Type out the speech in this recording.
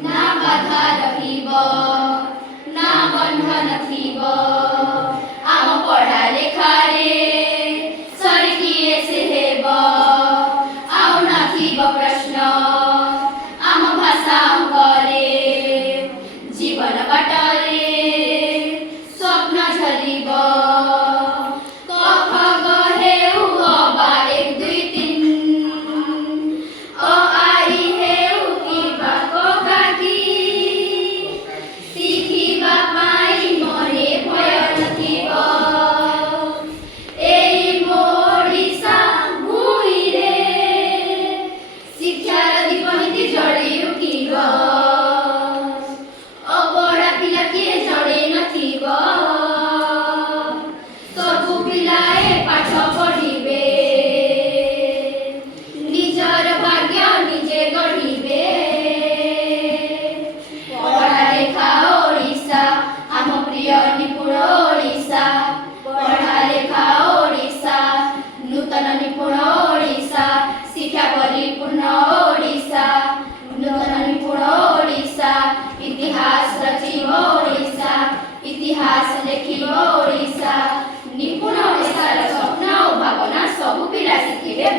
ना बाधा रहिबो ना बंधन थिबो आम पढ़ा लेखा रे सड़किए से हेबो आउ नथिबो प्रश्न आम भाषा करे जीवन बाटरे स्वप्न झलिबो कख गहेउ अबा 1 2 3 अ आई हेउ किबा कोकाकी सिखिबा पाई मरे भय नथिबो एई मोडिसा भूई रे शिक्षार दीपनीति जड़ी उठिबो अबड़ा पिला किए जड़े नथिबो सबु पिलाए पाठ पढ़िबे निजर भाग्य निजे गढ़िबे पढ़ा लेखा ओडिशा आम प्रिय निपुण ओडिशा पढ़ा लेखा ओडिशा नूतन निपुण ओडिशा शिक्षा परिपूर्ण ओडिशा नूतन निपुण ओडिशा इतिहास रचिब ओडिशा इतिहास लेखिब ओडिशा निपुण ओडिशार स्वप्न और भावना सबु पिला शिखिबे।